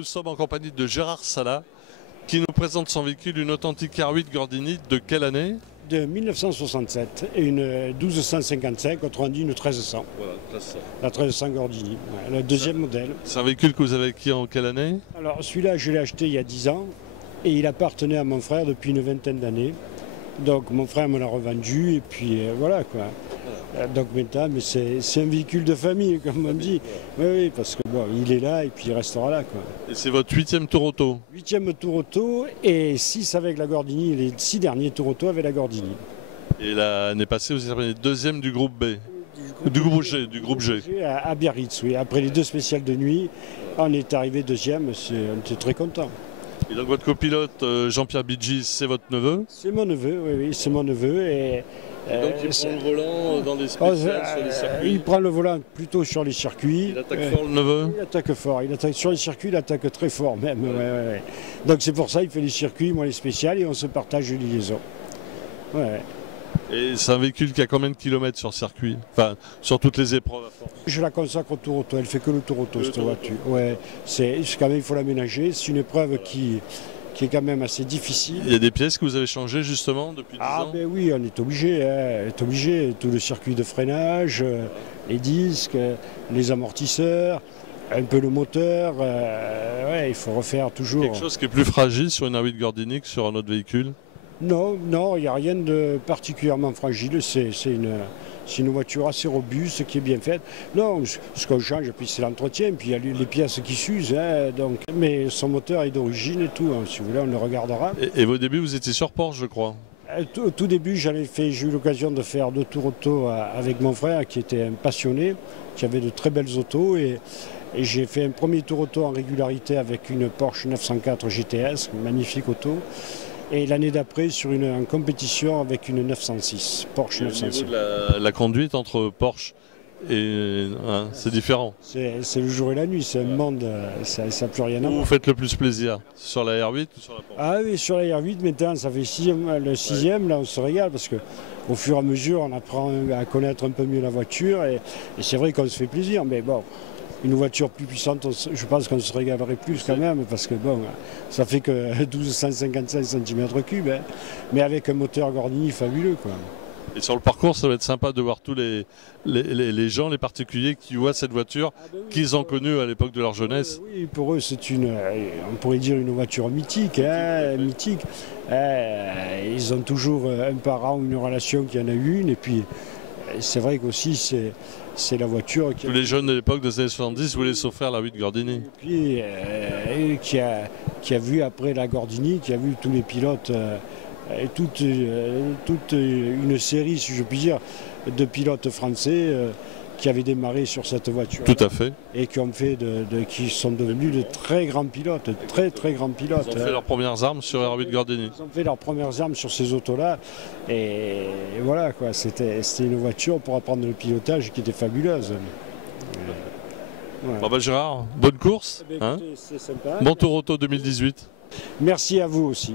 nous sommes en compagnie de Gérard Sala qui nous présente son véhicule, une authentique R8 Gordini de quelle année? De 1967 et une 1255, autrement dit une 1300. Voilà, 1300. La 1300 Gordini, ouais, le deuxième modèle. C'est un véhicule que vous avez acquis en quelle année? Alors celui-là, je l'ai acheté il y a 10 ans et il appartenait à mon frère depuis une vingtaine d'années. Donc mon frère me l'a revendu et puis voilà quoi. Donc maintenant, mais c'est un véhicule de famille, comme on dit. Oui, parce que bon, il est là et puis il restera là quoi. Et c'est votre 8e tour auto? 8e tour auto et 6 avec la Gordini, les 6 derniers tours auto avec la Gordini. Et l'année passée, vous êtes terminé 2e du groupe B. Du groupe G, du groupe G. À Biarritz, oui. Après les 2 spéciales de nuit, on est arrivé 2e, on était très content. Et donc votre copilote Jean-Pierre Bidji, c'est votre neveu? C'est mon neveu, oui, c'est mon neveu. Et donc il prend le volant dans les spéciales sur les circuits? Il prend le volant plutôt sur les circuits. Il attaque fort le neveu? Il attaque fort, sur les circuits il attaque très fort même. Ouais. Donc c'est pour ça il fait les circuits, moi les spéciales et on se partage les liaisons. Ouais. Et c'est un véhicule qui a combien de kilomètres sur circuit? Enfin, sur toutes les épreuves à force. Je la consacre au tour auto, elle fait que le tour auto cette voiture. Ouais, c'est quand même, il faut l'aménager, c'est une épreuve qui est quand même assez difficile. Il y a des pièces que vous avez changées justement depuis 10 ans? Ah ben oui, on est obligé, tout le circuit de freinage, les disques, les amortisseurs, un peu le moteur, ouais, il faut refaire toujours. Quelque chose qui est plus fragile sur une R8 Gordini que sur un autre véhicule? Non, il n'y a rien de particulièrement fragile, c'est une voiture assez robuste qui est bien faite. Non, ce qu'on change, puis c'est l'entretien, puis il y a les pièces qui s'usent, donc. Mais son moteur est d'origine et tout, hein, si vous voulez, on le regardera. Et vos débuts, vous étiez sur Porsche, je crois? Au tout début, j'ai eu l'occasion de faire 2 tours auto avec mon frère, qui était un passionné, qui avait de très belles autos, et j'ai fait un premier tour auto en régularité avec une Porsche 904 GTS, une magnifique auto. Et l'année d'après, en compétition avec une 906, Porsche 906. Au niveau de la conduite entre Porsche et... c'est différent. C'est le jour et la nuit, c'est un monde, ça n'a plus rien à voir. Où vous faites le plus plaisir? Sur la R8 ou sur la Porsche? Ah oui, sur la R8, maintenant, ça fait le 6e, là on se régale, parce qu'au fur et à mesure, on apprend à connaître un peu mieux la voiture, et c'est vrai qu'on se fait plaisir, mais bon... Une voiture plus puissante, je pense qu'on se régalerait plus quand même, parce que bon, ça fait que 1255 cm3, hein, mais avec un moteur Gordini fabuleux, quoi. Et sur le parcours, ça va être sympa de voir tous les gens, les particuliers qui voient cette voiture qu'ils ont connue à l'époque de leur jeunesse. Oui, pour eux, c'est on pourrait dire une voiture mythique, mythique. Ils ont toujours un parent ou une relation qui en a une, et puis c'est vrai qu'aussi c'est la voiture qui... Tous les jeunes de l'époque des années 70 voulaient s'offrir la R8 Gordini. Et puis qui a vu après la Gordini, qui a vu tous les pilotes, toute une série, si je puis dire, de pilotes français qui avaient démarré sur cette voiture. Tout à fait. Et qui sont devenus de très grands pilotes, très grands pilotes. Ils ont fait leurs premières armes sur R8 Gordini. Ils ont fait leurs premières armes sur ces autos-là. Et voilà, quoi, c'était une voiture pour apprendre le pilotage qui était fabuleuse. Voilà. Bon Gérard, bonne course. Écoutez, c'est sympa. Bon tour auto 2018. Merci à vous aussi.